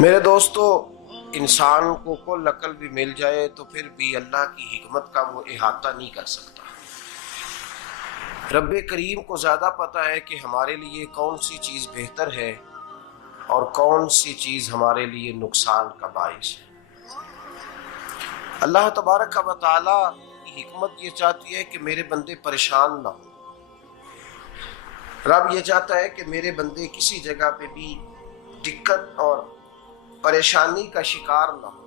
میرے دوستو، انسان کو کل عقل بھی مل جائے تو پھر بھی اللہ کی حکمت کا وہ احاطہ نہیں کر سکتا۔ رب کریم کو زیادہ پتہ ہے کہ ہمارے لیے کون سی چیز بہتر ہے اور کون سی چیز ہمارے لیے نقصان کا باعث ہے۔ اللہ تبارک و تعالی کی حکمت یہ چاہتی ہے کہ میرے بندے پریشان نہ ہوں۔ رب یہ چاہتا ہے کہ میرے بندے کسی جگہ پہ بھی دقت اور پریشانی کا شکار نہ ہو،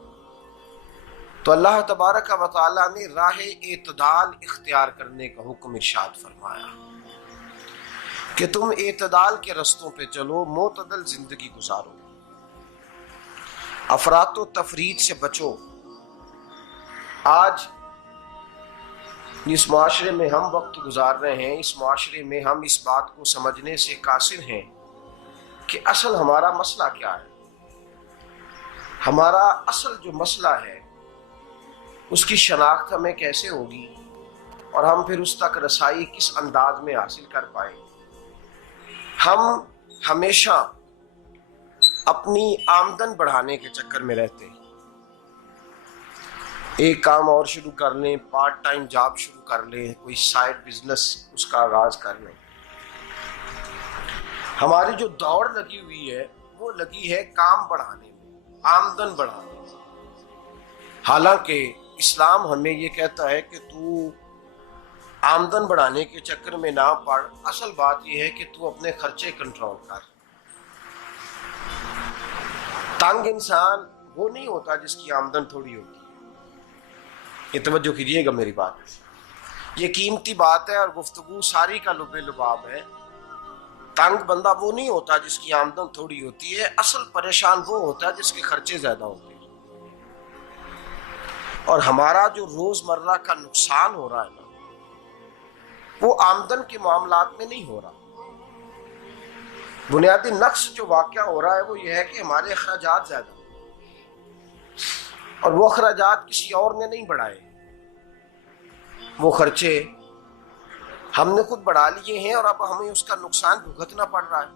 تو اللہ تبارک و تعالی نے راہ اعتدال اختیار کرنے کا حکم ارشاد فرمایا کہ تم اعتدال کے رستوں پہ چلو، معتدل زندگی گزارو، افراط و تفریط سے بچو۔ آج جس معاشرے میں ہم وقت گزار رہے ہیں، اس معاشرے میں ہم اس بات کو سمجھنے سے قاصر ہیں کہ اصل ہمارا مسئلہ کیا ہے۔ ہمارا اصل جو مسئلہ ہے اس کی شناخت ہمیں کیسے ہوگی اور ہم پھر اس تک رسائی کس انداز میں حاصل کر پائیں۔ ہم ہمیشہ اپنی آمدن بڑھانے کے چکر میں رہتے ہیں، ایک کام اور شروع کر لیں، پارٹ ٹائم جاب شروع کر لیں، کوئی سائیڈ بزنس اس کا آغاز کر لیں۔ ہماری جو دوڑ لگی ہوئی ہے وہ لگی ہے کام بڑھانے میں، آمدن بڑھانے میں، حالانکہ اسلام ہمیں یہ کہتا ہے کہ تو آمدن بڑھانے کے چکر میں نہ پڑ، اصل بات یہ ہے کہ تو اپنے خرچے کنٹرول کر۔ تنگ انسان وہ نہیں ہوتا جس کی آمدن تھوڑی ہوتی ہے، یہ توجہ کیجیے گا میری بات، یہ قیمتی بات ہے اور گفتگو ساری کا لب لباب ہے۔ تنگ بندہ وہ نہیں ہوتا جس کی آمدن تھوڑی ہوتی ہے، اصل پریشان وہ ہوتا ہے جس کے خرچے زیادہ ہوتے ہیں۔ اور ہمارا جو روزمرہ کا نقصان ہو رہا ہے نا، وہ آمدن کے معاملات میں نہیں ہو رہا۔ بنیادی نقص جو واقعہ ہو رہا ہے وہ یہ ہے کہ ہمارے اخراجات زیادہ ہیں، اور وہ اخراجات کسی اور نے نہیں بڑھائے، وہ خرچے ہم نے خود بڑھا لیے ہیں اور اب ہمیں اس کا نقصان بھگتنا پڑ رہا ہے۔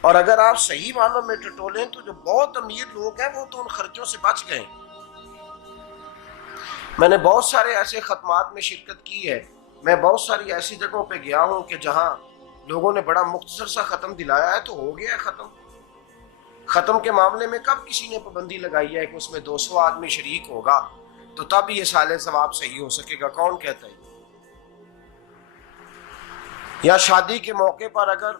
اور اگر آپ صحیح معنوں میں ٹٹولیں تو جو بہت امیر لوگ ہیں وہ تو ان خرچوں سے بچ گئے۔ میں نے بہت سارے ایسے ختمات میں شرکت کی ہے، میں بہت ساری ایسی جگہوں پہ گیا ہوں کہ جہاں لوگوں نے بڑا مختصر سا ختم دلایا ہے تو ہو گیا ہے ختم۔ ختم کے معاملے میں کب کسی نے پابندی لگائی ہے کہ اس میں 200 آدمی شریک ہوگا تو تب یہ سال ثواب صحیح ہو سکے گا؟ کون کہتا ہے؟ یا شادی کے موقع پر اگر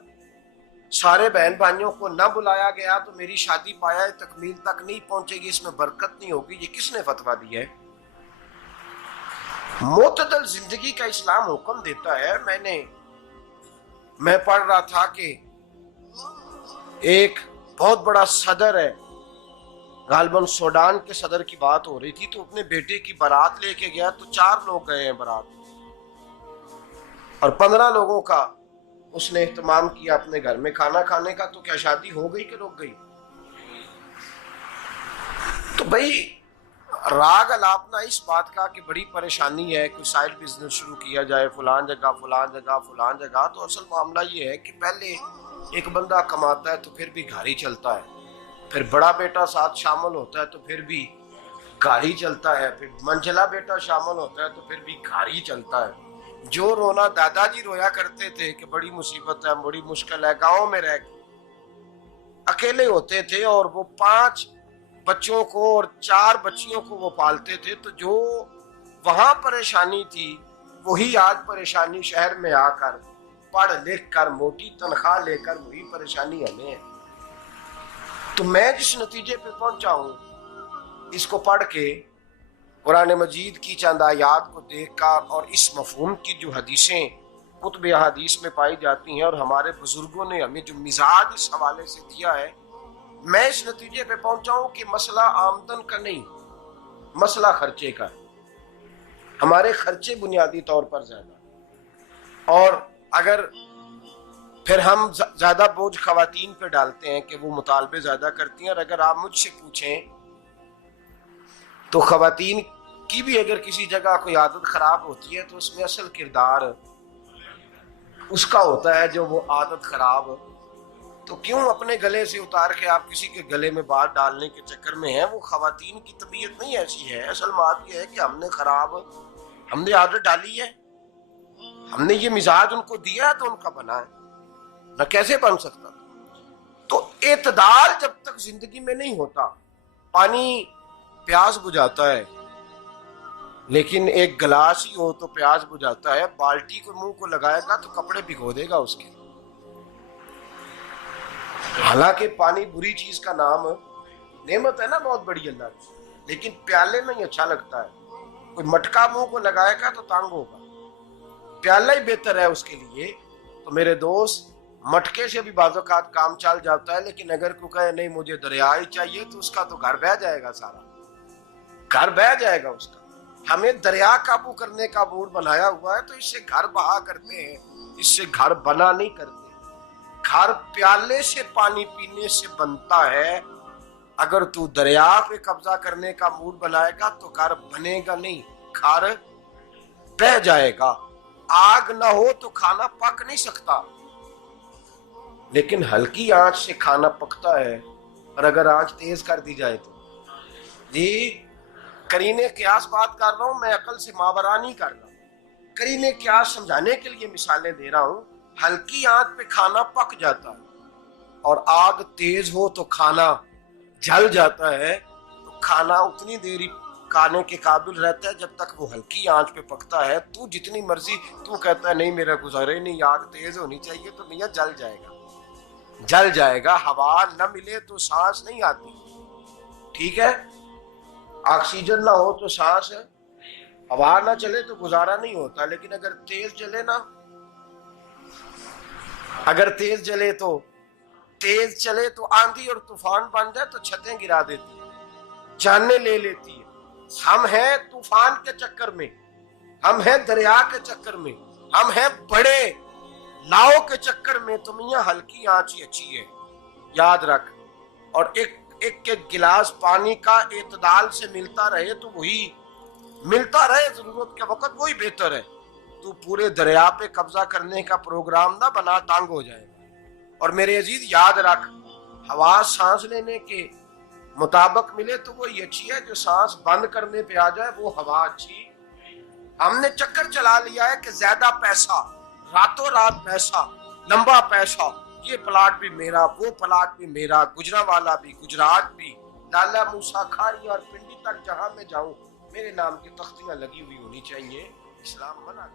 سارے بہن بھائیوں کو نہ بلایا گیا تو میری شادی پایہ تکمیل تک نہیں پہنچے گی، اس میں برکت نہیں ہوگی، یہ کس نے فتویٰ دیا ہے؟ معتدل زندگی کا اسلام حکم دیتا ہے۔ میں پڑھ رہا تھا کہ ایک بہت بڑا صدر ہے، غالباً سوڈان کے صدر کی بات ہو رہی تھی، تو اپنے بیٹے کی بارات لے کے گیا تو 4 لوگ گئے ہیں بارات، اور 15 لوگوں کا اس نے اہتمام کیا اپنے گھر میں کھانا کھانے کا، تو کیا شادی ہو گئی کہ رک گئی؟ تو بھائی راگ الاپنا اس بات کا کہ بڑی پریشانی ہے، کوئی سائیڈ بزنس شروع کیا جائے فلان جگہ فلان جگہ فلان جگہ، تو اصل معاملہ یہ ہے کہ پہلے ایک بندہ کماتا ہے تو پھر بھی گھر ہی چلتا ہے، پھر بڑا بیٹا ساتھ شامل ہوتا ہے تو پھر بھی گھر ہی چلتا ہے، پھر منجلا بیٹا شامل ہوتا ہے تو پھر بھی گھر ہی چلتا ہے۔ جو رونا دادا جی رویا کرتے تھے کہ بڑی مصیبت ہے، بڑی مشکل ہے، گاؤں میں رہ اکیلے ہوتے تھے اور وہ 5 بچوں کو اور 4 بچیوں کو وہ پالتے تھے، تو جو وہاں پریشانی تھی وہی آج پریشانی شہر میں آ کر پڑھ لکھ کر موٹی تنخواہ لے کر وہی پریشانی ہمیں ہے۔ تو میں جس نتیجے پہ پہنچا ہوں اس کو پڑھ کے، قرآن مجید کی چند آیات کو دیکھ کر اور اس مفہوم کی جو حدیثیں کتب احادیث میں پائی جاتی ہیں اور ہمارے بزرگوں نے ہمیں جو مزاج اس حوالے سے دیا ہے، میں اس نتیجے پہ پہنچا ہوں کہ مسئلہ آمدن کا نہیں، مسئلہ خرچے کا ہے۔ ہمارے خرچے بنیادی طور پر زیادہ، اور اگر پھر ہم زیادہ بوجھ خواتین پہ ڈالتے ہیں کہ وہ مطالبے زیادہ کرتی ہیں، اور اگر آپ مجھ سے پوچھیں تو خواتین کی بھی اگر کسی جگہ کوئی عادت خراب ہوتی ہے تو اس میں اصل کردار اس کا ہوتا ہے جو وہ عادت خراب تو کیوں اپنے گلے سے اتار کے آپ کسی کے گلے میں بات ڈالنے کے چکر میں ہیں؟ وہ خواتین کی طبیعت نہیں ایسی ہے. اصل بات یہ ہے کہ ہم نے عادت ڈالی ہے، ہم نے یہ مزاج ان کو دیا ہے تو ان کا بنا ہے، نہ کیسے بن سکتا. تو اعتدال جب تک زندگی میں نہیں ہوتا، پانی پیاس بجھاتا ہے لیکن ایک گلاس ہی ہو تو پیاس بجھاتا ہے، بالٹی کو منہ کو لگائے گا تو کپڑے بھگو دے گا اس کے. حالانکہ پانی بری چیز کا نام نعمت ہے نا بہت بڑی اللہ کی، لیکن پیالے میں ہی اچھا لگتا ہے. کوئی مٹکا منہ کو لگائے گا تو تانگ ہوگا، پیالہ ہی بہتر ہے اس کے لیے. تو میرے دوست، مٹکے سے بھی بعض اوقات کام چل جاتا ہے، لیکن اگر کوئی کہے نہیں مجھے دریا ہی چاہیے تو اس کا تو گھر بہ جائے گا، سارا گھر بہ جائے گا اس کا. ہمیں دریا قابو کرنے کا موڈ بنایا ہوا ہے تو اس سے گھر بہا کرتے ہیں، اس سے گھر بنا نہیں کرتے. گھر پیالے سے پانی پینے سے بنتا ہے. اگر تو دریا پہ قبضہ کرنے کا موڈ بنائے گا تو گھر بنے گا نہیں، گھر بہ جائے گا. آگ نہ ہو تو کھانا پک نہیں سکتا، لیکن ہلکی آنچ سے کھانا پکتا ہے. اور اگر آنچ تیز کر دی جائے تو جی قرینے قیاس بات کر رہا ہوں، میں عقل سے ماورا نہیں کر رہا. قرینے قیاس سمجھانے کے لیے مثالیں دے رہا ہوں. ہلکی آنچ پہ کھانا پک جاتا ہے اور آگ تیز ہو تو کھانا جل جاتا ہے. تو کھانا اتنی دیر کھانے کے قابل رہتا ہے جب تک وہ ہلکی آنچ پہ پکتا ہے. تو جتنی مرضی تو کہتا ہے نہیں میرا گزارے نہیں، آگ تیز ہونی چاہیے، تو میاں جل جائے گا، جل جائے گا. ہوا نہ ملے تو سانس نہیں آتی، ٹھیک ہے؟ آکسیجن نہ ہو تو سانس ہے، ہوا نہ چلے تو گزارا نہیں ہوتا. لیکن اگر تیز جلے نا، اگر تیز جلے تو تیز چلے تو آندھی اور طوفان بن جائے تو چھتیں گرا دیتی ہے، جانیں لے لیتی ہے. ہم ہیں طوفان کے چکر میں، ہم ہیں دریا کے چکر میں، ہم ہیں بڑے لاؤ کے چکر میں. تو میاں ہلکی آنچ ہی اچھی ہے، یاد رکھ. اور ایک گلاس پانی کا اعتدال سے ملتا رہے تو وہی ملتا رہے، ضرورت کے وقت وہی بہتر ہے. تو پورے دریا پہ قبضہ کرنے کا پروگرام نہ بنا، تانگ ہو جائے گا. اور میرے عزیز یاد رکھ، ہوا سانس لینے کے مطابق ملے تو وہی اچھی ہے، جو سانس بند کرنے پہ آ جائے وہ ہوا اچھی. ہم نے چکر چلا لیا ہے کہ زیادہ پیسہ، راتوں رات پیسہ، لمبا پیسہ، یہ پلاٹ بھی میرا، وہ پلاٹ بھی میرا، گجرانوالا بھی، گجرات بھی، لالا موسیٰ کھاری اور پنڈی تک جہاں میں جاؤں میرے نام کی تختیاں لگی ہوئی ہونی چاہیے. اسلام منع